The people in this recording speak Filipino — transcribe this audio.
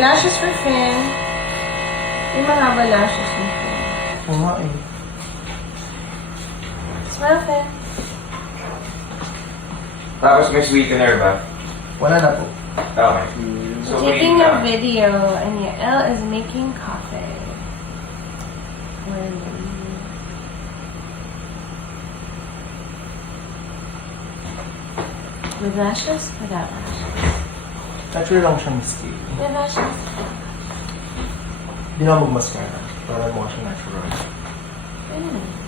lashes for Finn. Yung mahaba lashes ni Finn. Oo nga eh. Smile, Finn. Tapos may sweetener ba? Wala na po. Okay. So, Taking wait, a video and Yael is making coffee. With lashes? Without lashes? Natural lang siyang skin. With lashes? Hindi na mag-mascara. Para mukha siyang natural. Mm.